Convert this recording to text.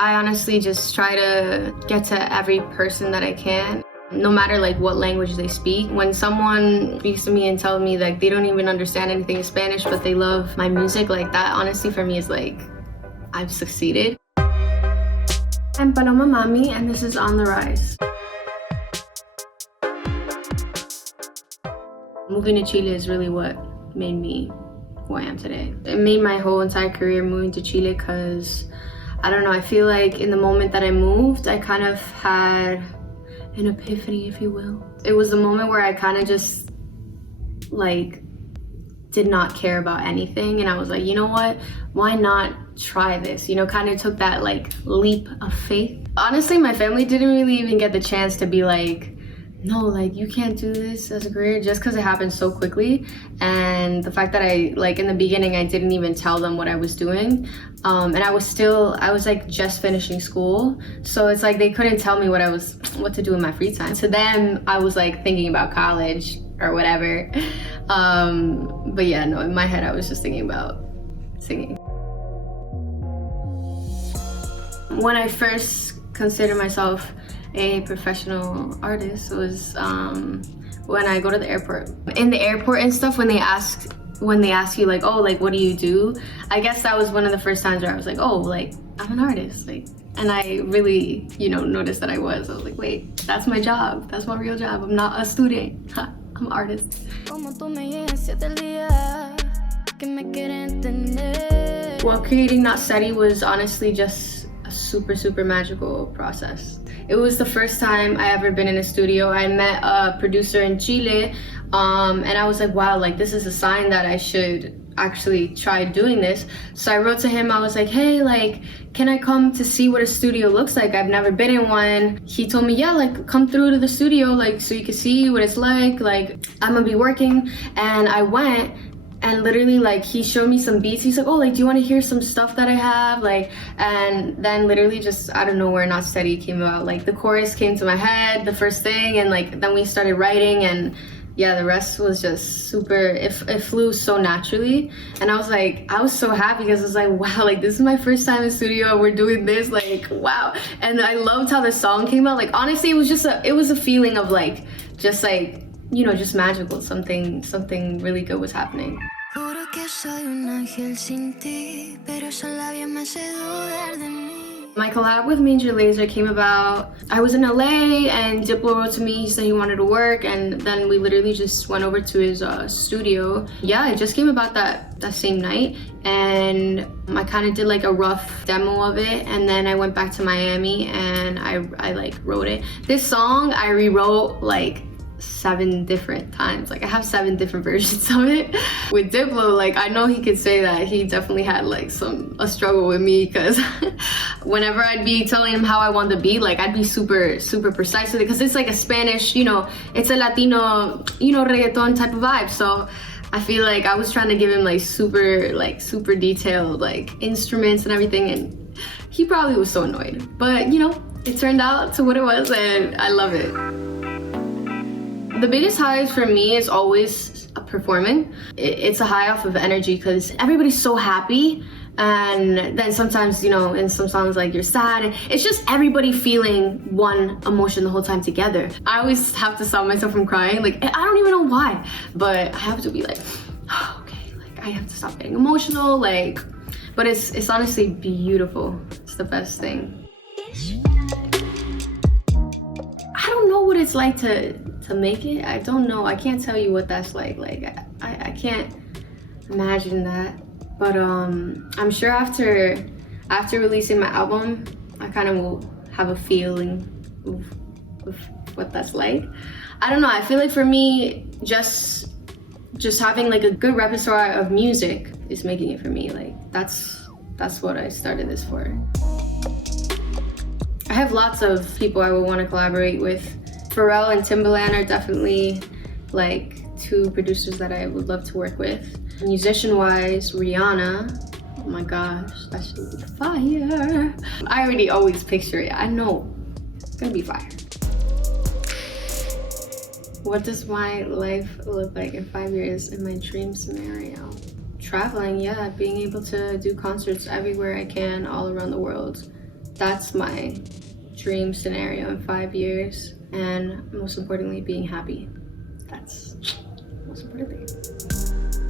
I honestly just try to get to every person that I can, no matter like what language they speak. When someone speaks to me and tells me like they don't even understand anything in Spanish, but they love my music, like that honestly for me is like, I've succeeded. I'm Paloma Mami, and this is On the Rise. Moving to Chile is really what made me who I am today. It made my whole entire career moving to Chile because, I don't know, I feel like in the moment that I moved, I kind of had an epiphany, if you will. It was the moment where I kind of just like did not care about anything, and I was like, you know what, why not try this? You know, kind of took that like leap of faith. Honestly, my family didn't really even get the chance to be like, no, like you can't do this as a career, just because it happened so quickly. And the fact that I, like in the beginning, I didn't even tell them what I was doing. And I was like just finishing school. So it's like they couldn't tell me what to do in my free time. To them, I was like thinking about college or whatever. But yeah, no, in my head, I was just thinking about singing. When I first considered myself a professional artist was when I go to the airport. In the airport and stuff, when they ask you like, oh, like what do you do? I guess that was one of the first times where I was like, oh, like I'm an artist, like, and I really, you know, noticed that I was like, wait, that's my job, that's my real job. I'm not a student, I'm an artist. Well, creating Not Steady was honestly just a super magical process. It was the first time I ever been in a studio. I met a producer in Chile, and I was like, wow, like this is a sign that I should actually try doing this. So I wrote to him, I was like, hey, like, can I come to see what a studio looks like? I've never been in one. He told me, yeah, like come through to the studio, like so you can see what it's like I'm gonna be working. And I went, and literally like he showed me some beats. He's like, oh, like do you want to hear some stuff that I have? Like, and then literally just out of nowhere, Not Steady came about. Like the chorus came to my head, the first thing, and like then we started writing, and yeah, the rest was just super, it flew so naturally. And I was so happy because I was like, wow, like this is my first time in studio, we're doing this, like wow. And I loved how the song came out. Like honestly, it was a feeling of like, just like, you know, just magical, something really good was happening. My collab with Major Lazer came about, I was in LA and Diplo wrote to me, he said he wanted to work, and then we literally just went over to his studio. Yeah, it just came about that same night, and I kind of did like a rough demo of it, and then I went back to Miami and I like wrote it. This song I rewrote like 7 different times. Like I have 7 different versions of it. With Diplo, like I know he could say that he definitely had like a struggle with me, because whenever I'd be telling him how I want to be, like I'd be super precise with it, because it's like a Spanish, you know, it's a Latino, you know, reggaeton type of vibe. So I feel like I was trying to give him like super detailed like instruments and everything, and he probably was so annoyed. But you know, it turned out to what it was, and I love it. The biggest highs for me is always performing. It's a high off of energy because everybody's so happy, and then sometimes, you know, in some songs like you're sad, and it's just everybody feeling one emotion the whole time together. I always have to stop myself from crying. Like I don't even know why, but I have to be like, oh, okay, like I have to stop getting emotional, like, but it's honestly beautiful. It's the best thing. I don't know what it's like to make it. I don't know. I can't tell you what that's like. Like I can't imagine that. But I'm sure after releasing my album, I kind of will have a feeling of what that's like. I don't know. I feel like for me, just having like a good repertoire of music is making it for me. Like that's what I started this for. I have lots of people I would want to collaborate with. Pharrell and Timbaland are definitely like 2 producers that I would love to work with. Musician-wise, Rihanna, oh my gosh, that should be fire. I already always picture it. I know it's gonna be fire. What does my life look like in 5 years in my dream scenario? Traveling, yeah, being able to do concerts everywhere I can all around the world. That's my dream scenario in 5 years, and most importantly, being happy. That's the most important thing.